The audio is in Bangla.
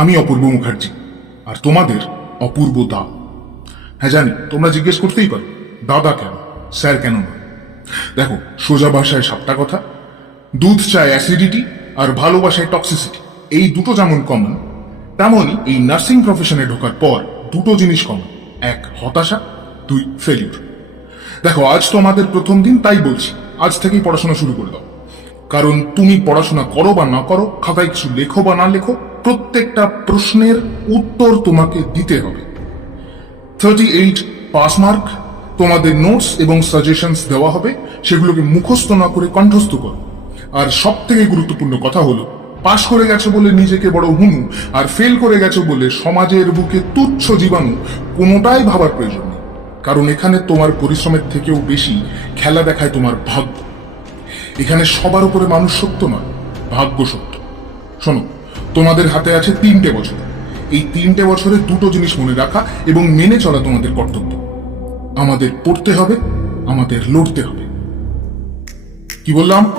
আমি অপূর্ব মুখার্জি, আর তোমাদের অপূর্ব দা। হ্যাঁ জানি, তোমরা জিজ্ঞেস করতেই পারো, দাদা কেন, স্যার কেন না দেখো, সোজা ভাষায় সাতটা কথা, দুধ চায় অ্যাসিডিটি, আর ভালোবাসায় টক্সিসিটি, এই দুটো যেমন কমন তেমনই এই নার্সিং প্রফেশনে ঢোকার পর দুটো জিনিস কমন এক হতাশা, দুই ফেলিউর দেখো, আজ তো আমাদের প্রথম দিন, তাই বলছি, আজ থেকেই পড়াশোনা শুরু করে দাও। কারণ তুমি পড়াশোনা করো বা না করো, খাতায় কিছু লেখো বা না লেখো, প্রত্যেকটা প্রশ্নের উত্তর তোমাকে দিতে হবে। থার্টি এইট পাস মার্ক তোমাদের নোটস এবং সাজেশনস দেওয়া হবে, সেগুলোকে মুখস্থ না করে কণ্ঠস্থ করো। আর সব থেকে গুরুত্বপূর্ণ কথা হলো, পাশ করে গেছো বলে নিজেকে বড় হুনু, আর ফেল করে গেছো বলে সমাজের বুকে তুচ্ছ জীবাণু, কোনোটাই ভাবার প্রয়োজন নেই। কারণ এখানে তোমার পরিশ্রমের থেকেও বেশি খেলা দেখায় তোমার ভাগ্য। এখানে সবার উপরে মানুষ সত্য নয়, ভাগ্য সত্য। শোনো, তোমাদের হাতে আছে তিনটে বছর। এই তিনটে বছরে দুটো জিনিস মনে রাখা এবং মেনে চলা তোমাদের কর্তব্য। আমাদের পড়তে হবে, আমাদের লড়তে হবে। কি বললাম?